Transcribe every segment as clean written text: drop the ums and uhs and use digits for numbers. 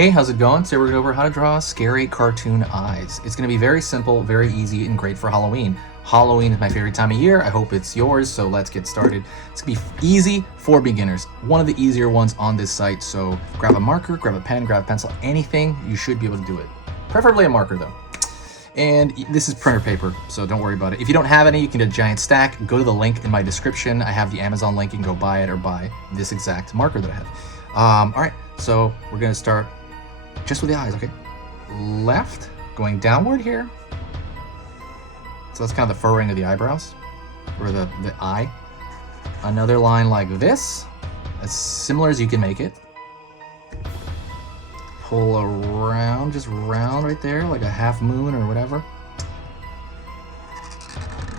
Hey, how's it going? Today we're going to go over how to draw scary cartoon eyes. It's going to be very simple, very easy, and great for Halloween. Halloween is my favorite time of year. I hope it's yours, so let's get started. It's going to be easy for beginners. One of the easier ones on this site, so grab a marker, grab a pen, grab a pencil, anything, you should be able to do it. Preferably a marker though. And this is printer paper, so don't worry about it. If you don't have any, you can get a giant stack. Go to the link in my description. I have the Amazon link. You can go buy it or buy this exact marker that I have. All right, so we're going to start just with the eyes, okay? Left, going downward here. So that's kind of the furrowing of the eyebrows, or the eye. Another line like this, as similar as you can make it. Pull around, just round right there, like a half moon or whatever.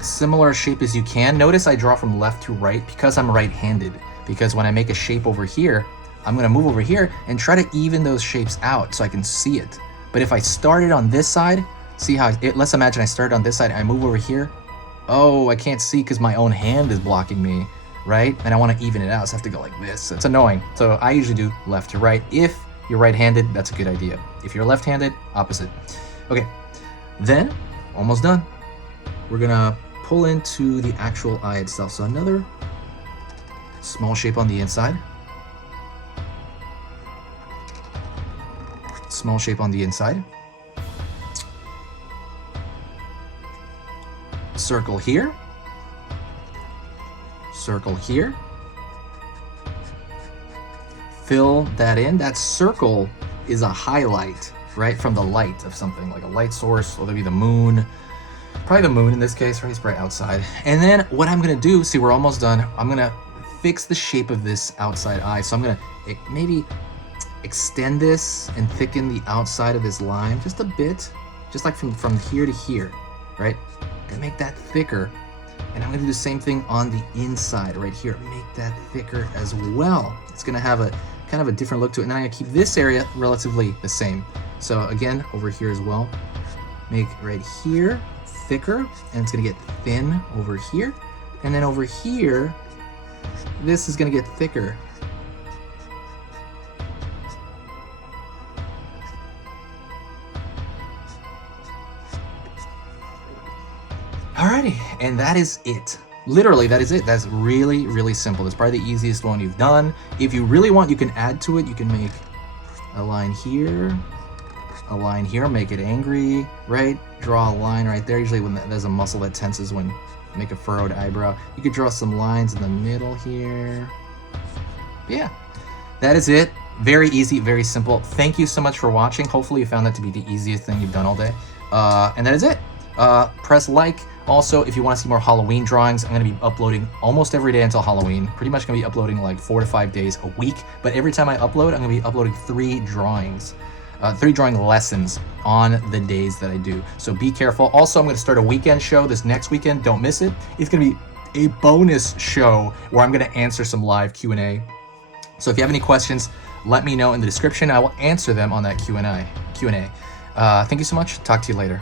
Similar shape as you can. Notice I draw from left to right because I'm right-handed. Because when I make a shape over here, I'm gonna move over here and try to even those shapes out so I can see it. But if I started on this side, see how, let's imagine I started on this side, I move over here. Oh, I can't see because my own hand is blocking me, right? And I wanna even it out, so I have to go like this. It's annoying. So I usually do left to right. If you're right-handed, that's a good idea. If you're left-handed, opposite. Okay, then, almost done. We're gonna pull into the actual eye itself. So another small shape on the inside. Small shape on the inside. Circle here. Circle here. Fill that in. That circle is a highlight, right, from the light of something, like a light source, or maybe the moon. Probably the moon in this case, right? It's right outside. And then what I'm gonna do, see, we're almost done. I'm gonna fix the shape of this outside eye. So I'm gonna maybe extend this and thicken the outside of this line just a bit, just like from here to here, right? Gonna make that thicker. And I'm gonna do the same thing on the inside right here. Make that thicker as well. It's gonna have a kind of a different look to it. And then I'm gonna keep this area relatively the same. So again, over here as well. Make right here thicker, and it's gonna get thin over here. And then over here, this is gonna get thicker. Alrighty, and that is it. Literally, that is it. That's really, really simple. That's probably the easiest one you've done. If you really want, you can add to it. You can make a line here, make it angry, right? Draw a line right there. Usually when there's a muscle that tenses when you make a furrowed eyebrow. You could draw some lines in the middle here. But yeah, that is it. Very easy, very simple. Thank you so much for watching. Hopefully you found that to be the easiest thing you've done all day. And that is it. Press like. Also, if you want to see more Halloween drawings, I'm going to be uploading almost every day until Halloween. Pretty much going to be uploading like 4 to 5 days a week. But every time I upload, I'm going to be uploading 3 drawings. 3 drawing lessons on the days that I do. So be careful. Also, I'm going to start a weekend show this next weekend. Don't miss it. It's going to be a bonus show where I'm going to answer some live Q&A. So if you have any questions, let me know in the description. I will answer them on that Q&A. Thank you so much. Talk to you later.